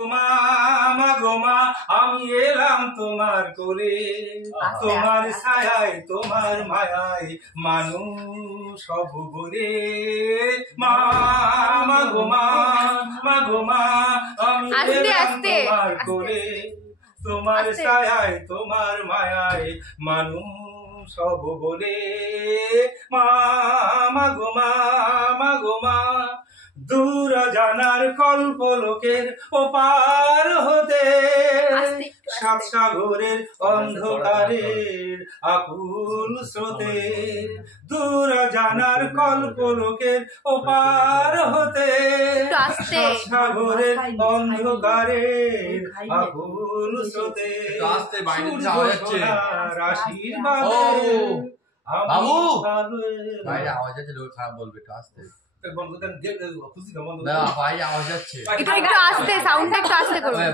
মা গো মা, আমি এলাম তোমার কোলে, তোমার ছায়ায় তোমার মায়ায় মানুষ হব বলে। মা গো মা গো মা, আমি এলাম তোমার কোলে, তোমার ছায়ায় তোমার মায়ায় মানুষ হব বলে। মা গো মা, দূর জানার কল্পলোকের ওপার হতে, সাত সাগরের অন্ধকারের আকুল স্রোতে, দূর জানার কল্পলোকের ওপার হতে, সাত সাগরের অন্ধকারের আকুল স্রোতে, আশীর্বাদে বাবু বাইরে আওয়াজ আছে, লোক খারাপ বলবে, একটু আসতে বাইরে আওয়াজ যাচ্ছে, একটু আস্তে, সাউন্ডটা একটু আস্তে করো। হ্যাঁ